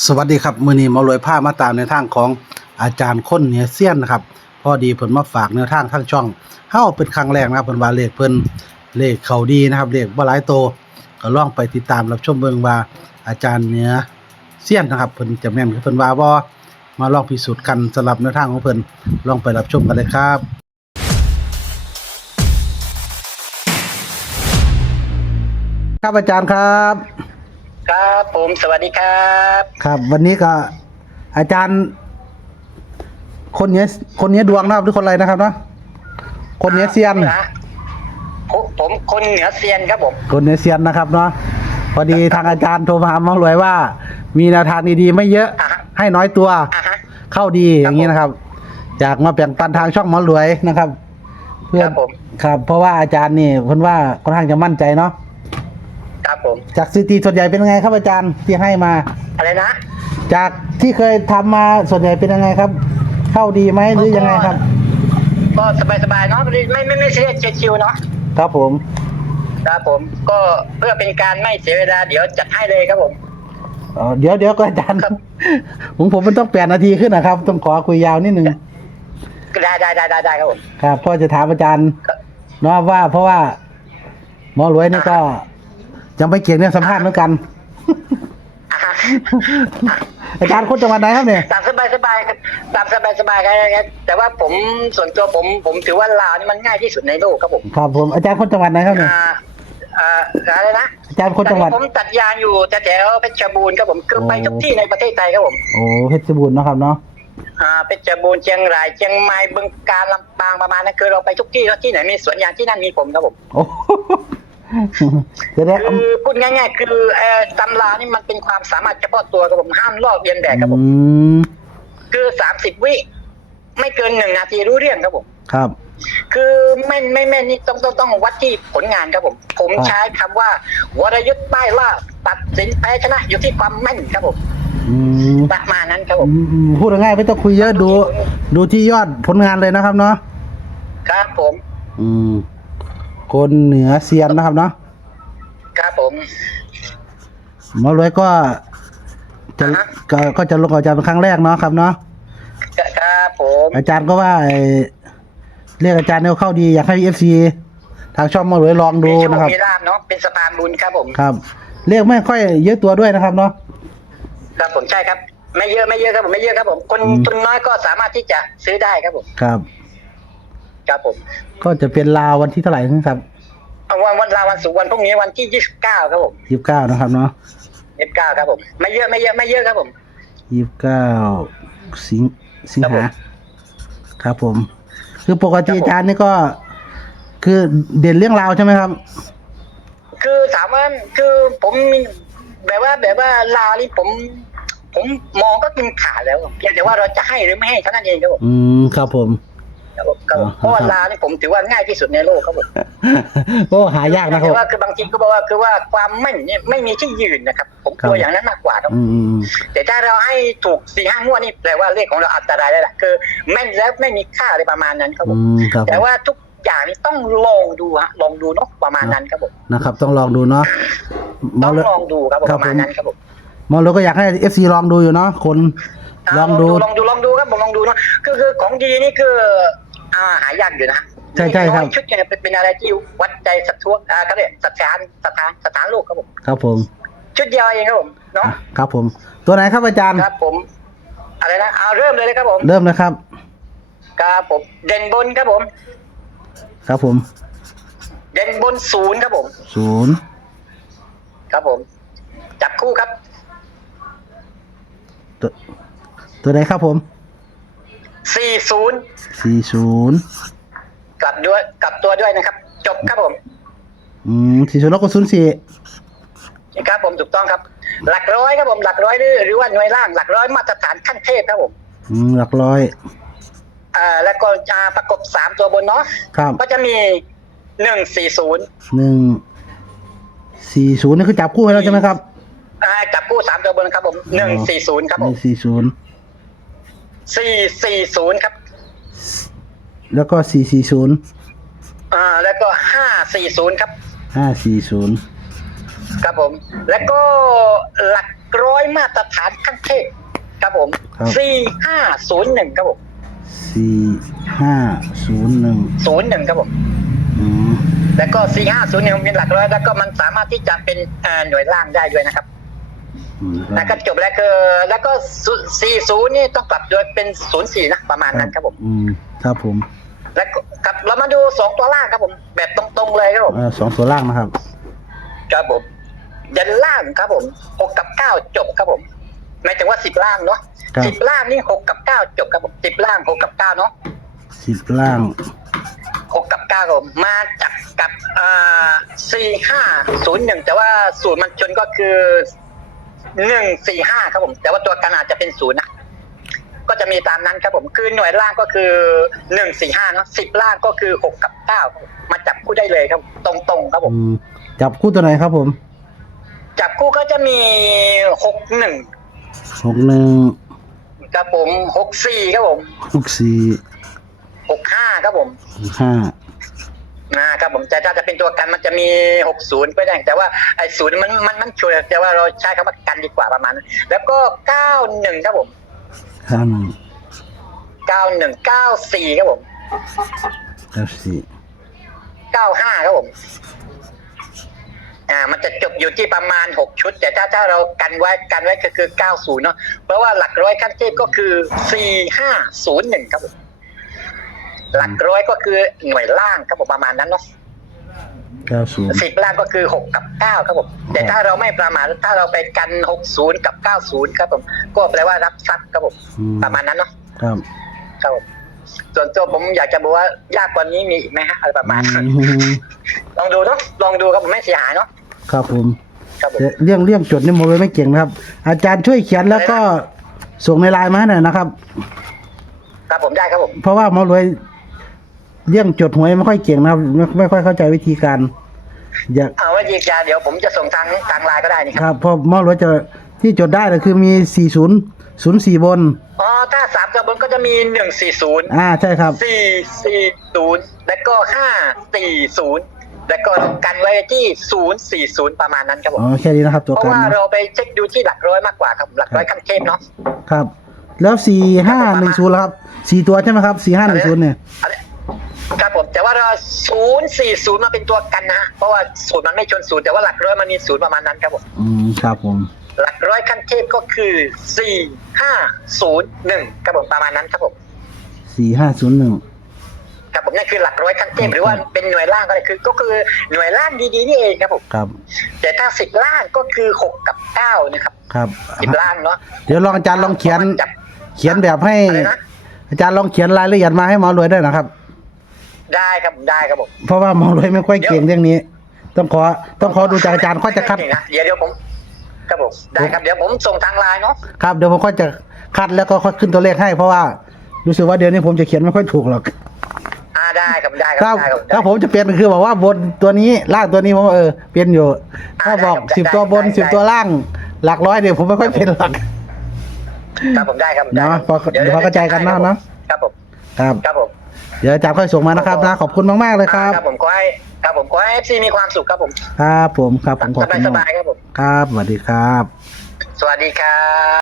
สวัสดีครับมือนี้มารวยผ้ามาตามในทางของอาจารย์ค้นเหนือเซียนนะครับพอดีเพิ่นมาฝากแนวทางทางช่องเฮาเป็นครั้งแรกนะครับเพิ่นว่าเลขเพิ่นเลขเขาดีนะครับเลขบ่หลายโตก็ลองไปติดตามรับชมเบิ่งว่าอาจารย์เหนือเซียนนะครับเพิ่นจะแม่นเพิ่นว่าบ่มาลองพิสูจน์กันสำหรับแนวทางของเพิ่นลองไปรับชมกันเลยครับครับอาจารย์ครับ ครับผมสวัสดีครับครับ วันนี้ก็อาจารย์ คนเนี้ยคนเนี้ยดวงนะครับหรือคนอะไรนะครับเนาะคนเนี้ยเซียนนะผมผมคนเหนือเซียนครับผมคนเนี้ยเซียนนะครับเนาะพอดีทางอาจารย์โทรมาหาหมารวยว่า มีแนวทางดีๆไม่เยอะอ่าฮะให้น้อยตัวอ่าฮะเข้าดีอย่างนี้นะครับ อยากมาแบ่งปันทางช่องหมารวยนะครับ เพื่อครับผมครับ เพราะว่าอาจารย์นี่เพิ่นว่าค่อนข้างจะมั่นใจเนาะครับ ผมจากสถิติส่วนใหญ่เป็นยังไงครับอาจารย์ที่ให้มา อะไรนะจากที่เคยทำมาส่วนใหญ่เป็นยังไงครับ เข้าดีไหมหรือยังไงครับ ก็สบายสบายๆเนาะไม่ไม่ไม่ไม่เสียชิวๆเนาะครับผมครับผมก็เพื่อเป็นการไม่เสียเวลาเดี๋ยวจัดให้เลยครับผมเอ่อเดี๋ยวเดี๋ยวก็อาจารย์ครับผมผมมันต้องแปดนาทีขึ้นนะครับ ต้องขอคุยยาวนิดนึงได้ได้ได้ได้ได้ครับผมครับพ่อจะถามอาจารย์ครับเนาะว่าเพราะว่าหมอรวยนี่ก็ ยังไม่เก่งเรื่องสัมภาษณ์เหมือนกันอ่าฮะอาจารย์คนจังหวัดไหนครับเนี่ย ตามสบายสบายๆครับตามสบายสบายๆครับ แต่ว่าผมส่วนตัวผมผมถือว่าลาวนี่มันง่ายที่สุดในโลกครับผมครับผมอาจารย์คนจังหวัดไหนครับเนี่ยอ่าอ่าอะไรนะอาจารย์คนจังหวัดตอผมตัดยางอยู่แต่แถวเพชรบูรณ์ครับผมคือโอ้ไปทุกที่ในประเทศไทยครับผมโอ้เพชรบูรณ์เนาะครับเนาะอ่าเพชรบูรณ์เชียงรายเชียงใหม่บึงกาฬลำปางประมาณนั้นคือเราไปทุกที่แล้วที่ไหนมีสวนยางที่นั่นมีผมครับผมโอ้ จะได้คือพูดง่ายๆ คือเอ่อตำรานี่มันเป็นความสามารถเฉพาะตัวครับผมห้ามลอกเลียนแบบครับผม อืมคือสามสิบวิไม่เกินหนึ่งนาทีรู้เรื่องครับผม ครับ คือไม่ไม่แม่นนี่ต้องต้องต้องวัดที่ผลงานครับผม ผมครับ ใช้คำว่า วรยุทธ์ป้ายล่าตัดสินแพ้ชนะอยู่ที่ความแม่นครับผมอืมประมาณนั้นครับผมอืมพูดง่ายๆไม่ต้องคุยเยอะดู ดูที่ยอดผลงานเลยนะครับเนาะครับผม อืม คนเหนือเซียนนะครับเนาะครับผมหมอรวยก็จะอ่าฮะก็ก็จะลงกับอาจารย์เป็นครั้งแรกเนาะครับเนาะครับผมอาจารย์ก็ว่าไอ้เรียกอาจารย์เนี่ยเข้าดีอยากให้เอฟซีทางช่องหมอรวยลองดูมีโชนะครับมีลาบเนาะเป็นสะพานบุญครับผมครับเรียกไม่ค่อยเยอะตัวด้วยนะครับเนาะครับผมใช่ครับ ไม่เยอะไม่เยอะครับผมไม่เยอะครับผมคนอืมทุนน้อยก็สามารถที่จะซื้อได้ครับผมครับ ครับผมก็จะเป็นลาววันที่เท่าไหร่ครับเอาวันวันลาวันศุกร์วันพรุ่งนี้วันที่ยี่สิบเก้าครับผมยี่สิบเก้านะครับเนาะยี่สิบเก้าครับผม ไม่เยอะไม่เยอะไม่เยอะครับผมยี่สิบเก้าสิงสิงครับผหามครับผม คือปกติครับผมอาจารย์นี่ก็ คือเด่นเรื่องราวใช่ไหมครับ คือถามว่าคือผมมีแบบว่าแบบว่าลาวนี่ผม ผมมองก็กินขาดแล้วเพียงแต่ว่าเราจะให้หรือไม่ให้เท่านั้นเองครับผมอืมครับผม ครับผมครับผมอ่าเพราะว่าลาวนี่ผมถือว่าง่ายที่สุดในโลกครับผมก็หายากนะครัแต่บ ว่าคือบางทีก็บอกว่าคือว่าความแม่นเนี่ยไม่มีที่ยืนนะครับ ผมกลัครัวบอย่างนั้นมากกว่าครับอืมอืม แต่ถ้าเราให้ถูกสี่ห้างวดนี่แปลว่าเลขของเราอันตรายแล้วแหละคือแม่นแล้วไม่มีค่าอะไรประมาณนั้นครับผอืมมครับผแต่มว่าทุกอย่างนี่ต้องลองดูฮะลองดูเนาะประมาณนั้นครับผมนะครับ ต้องลองดูเนาะหมต้อองเลยลองดูครับผมครัปบระมาณนั้นครับผมหมอเลยก็อยากให้เอฟซีลองดูอยู่เนาะคนาลองดูลองดูลองดูครับผมลองดูเนาะคือคือของดีนี่คืออ่า หายากอยู่นะใช่ใช่ครับชุดเนี่ยเป็นอะไรที่วัดใจสัตว์ทั่วอ่าเขาเรียกสถานสัตยานสัตยานโลกครับผมครับผม ชุดเดียวเองครับผมเนาะอะครับผม ตัวไหนครับอาจารย์ครับผมอะไรนะเอาเริ่มเลยเลยครับผม เริ่มนะครับครับผม เด่นบนครับผม ครับผม เด่นบนศูนย์ครับผมศูนย์ครับผม จับคู่ครับ ตัวตัวไหนครับผม สี่ศูนย์สี่ศูนย์กลับด้วยกลับตัวด้วยนะครับ จบครับผมอืมสี่ศูนย์แล้วก็ศูนย์สี่ครับผมถูกต้องครับ หลักร้อยครับผมหลักร้อยหรือหรือว่าหน่วยล่างหลักร้อยมาตรฐานขั้นเทพครับผมอืมหลักร้อยอ่าแล้วก็จะประกบสามตัวบนเนาะครับก็จะมีหนึ่งสี่ศูนย์หนึ่งสี่ศูนย์นี่คือจับคู่ให้แล้วใช่ไหมครับอ่าจับคู่สามตัวบนครับผมหนึ่งสี่ศูนย์ครับหผนึ่มงสี่ศูนย์ สี่สี่ศูนย์ครับ แล้วก็สี่สี่ศูนย์อ่า แล้วก็ห้าสี่ศูนย์ครับ ห้าสี่ศูนย์ครับผม แล้วก็หลักร้อยมาตรฐานขั้นเทพครับผมครับสี่ห้าศูนย์หนึ่งครับผมสี่ห้าศูนย์หนึ่งศูนย์หนึ่งครับผมอืมแล้วก็สี่ห้าศูนย์หนึ่งเป็นหลักร้อยแล้วก็มันสามารถที่จะเป็นเอ่อหน่วยล่างได้ด้วยนะครับ อืมแล้วก็จบแล้วคือแล้วก็สี่ศูนย์นี่ต้องกลับโดยเป็นศูนย์สี่นะประมาณนั้นครับผมอืมครับผม แล้วก็กลับเรามาดูสองตัวล่างครับผม แบบตรงๆเลยครับผมเอ่อสองตัวล่างนะครับครับผมยันล่างครับผมหกกับเก้าจบครับผมหมายถึงว่าสิบล่างเนาะครับสิบล่างนี่หกกับเก้าจบครับผมสิบล่างหกกับเก้าเนาะสิบล่างหกกับเก้าครับผมมาจากกับอ่าสี่ห้าศูนย์หนึ่งแต่ว่าศูนย์มันชนก็คือ หนึ่งสี่ห้าครับผม แต่ว่าตัวกันอาจจะเป็นศูนย์นะก็จะมีตามนั้นครับผมคือหน่วยล่างก็คือหนึ่งสี่ห้าเนาะสิบล่างก็คือหกกับเก้ามาจับคู่ได้เลยครับ ตรงๆครับผม อืมจับคู่ตัวไหนครับผมจับคู่ก็จะมีหกหนึ่งหกหนึ่งครับผมหกสี่ครับผมหกสี่หกห้าครับผมหกห้า นะครับผมแต่ถ้าจะเป็นตัวกันมันจะมีหกศูนย์ก็ได้แต่ว่าไอ้ศูนย์มันมันมันช่วยแต่ว่าเราใช้คำว่ากันดีกว่าประมาณนั้นแล้วก็เก้าหนึ่งครับผมห้าหนึ่งเก้าหนึ่งเก้าสี่ครับผม เก้าสี่เก้าห้าครับผม อ่า มันจะจบอยู่ที่ประมาณหกชุด แต่ถ้าถ้าเรากันไว้กันไว้ก็คือเก้าศูนย์เนาะเพราะว่าหลักร้อยขั้นเทพก็คือสี่ห้าศูนย์หนึ่งครับผม หลักร้อยก็คือหน่วยล่างครับผมประมาณนั้นเนาะเก้าศูนย์สิบล่างก็คือหกกับเก้าครับผมแต่ถ้าเราไม่ประมาทถ้าเราไปกันหกศูนย์กับเก้าศูนย์ครับผมก็แปลว่ารับทรัพย์ครับผมอืมประมาณนั้นเนาะครับครับผมส่วนตัวผมอยากจะบอกว่ายากกว่านี้มีอีกไหมฮะอะไรประมาณนั้นอืมลองดูเนาะลองดูครับผมไม่เสียหายเนาะครับผมครับผมแต่เรื่องเรื่องจดนี่โมเลยไม่เก่งนะครับ อาจารย์ช่วยเขียนแล้วก็ส่งในไลน์มาให้หน่อยนะครับ ครับผมได้ครับผม เพราะว่าหมอรวย เรื่องจดหวยไม่ค่อยเก่งนะครับไม่ไม่ค่อยเข้าใจวิธีการ อยากเอาไว้ยีกยาเดี๋ยวผมจะส่งทางทางไลน์ก็ได้นี่คครับรับเพราะหมอรวยจะที่จดได้เลยคือมี 40 04 บน อ๋อถ้าสามกระบวนก็จะมีหนึ่งสี่ศูนย์อ่าใช่ครับ สี่สี่ศูนย์แล้วก็ห้าสี่ศูนย์แล้วก็กันไว้ที่ศูนย์สี่ศูนย์ประมาณนั้นครับผมอ๋อแค่นี้นะครับ ตัวเพราะกันว่านะเราไปเช็คดูที่หลักร้อยมากกว่าครับหลักร้อยขั้นเทพเนาะครับ แล้ว 4 5 1 0แล้วครับสี่ตัวใช่ไหมครับ 4 5 1 0เนี่ยอะไร ครับผมแต่ว่าเราศูนย์สี่ศูนย์มาเป็นตัวกันนะฮะเพราะว่าศูนย์มันไม่ชนศูนย์แต่ว่าหลักร้อยมันมีศูนย์ประมาณนั้นครับผมอืมครับผม หลักร้อยขั้นเทพก็คือสี่ห้าศูนย์หนึ่งครับผมประมาณนั้นครับผม4 5 0 1ครับผมนั่นคือหลักร้อยขั้นเทพหรือว่าเป็นหน่วยล่างก็ได้คือ ก็คือหน่วยล่างดีๆนี่เองครับผมครับ แต่ถ้าสิบล่างก็คือหกกับเก้านะครับครับสิบล่างเนาะเดี๋ยวลองอาจารย์ลองเขียนจับเขียนแบบให้ อะไรนะ อาจารย์ลองเขียนรายละเอียดมาให้หมอรวยด้วยนะครับ ได้ครับผมได้ครับผมเพราะว่าหมอรวยไม่ค่อยเก่งเดี๋ยวเรื่องนี้ ต้องขอต้องขอดูจากอาจารย์ค่อยจะคัดไม่เก่งนะเดี๋ยวเดี๋ยวผมครับผมได้ครับเดี๋ยวผมส่งทางไลน์เนาะครับเดี๋ยวผมค่อยจะคัดแล้วก็ค่อยขึ้นตัวเลขให้เพราะว่ารู้สึกว่าเดี๋ยวนี้ผมจะเขียนไม่ค่อยถูกหรอกอ่าได้ครับได้คถ้ารับได้ครับได้ถ้าผมจะเปลี่ยนคือบอกว่าบนตัวนี้ล่างตัวนี้ผมว่าเออเปลี่ยนอยู่ ถ้าบอกได้สิบได้ตัวบนได้สิบได้ตัวล่าง หลักร้อยเดี๋ยวผมไม่ค่อยเป็นหรอกครับผมได้ครับได้เนาะครับพอเดี๋ยวพอเข้าใจกันเนาะเนาะครับผมครับครับผม เดี๋ยวอาจารย์ค่อยส่งมานะครับนะขอบคุณมากๆเลยครับครับผมขอให้ครับผมขอให้เอฟซีมีความสุขครับผมครับผมครับผมขอบสบาคุยณสมากบายๆครับผมครับสวัสดีครับ สวัสดีครับ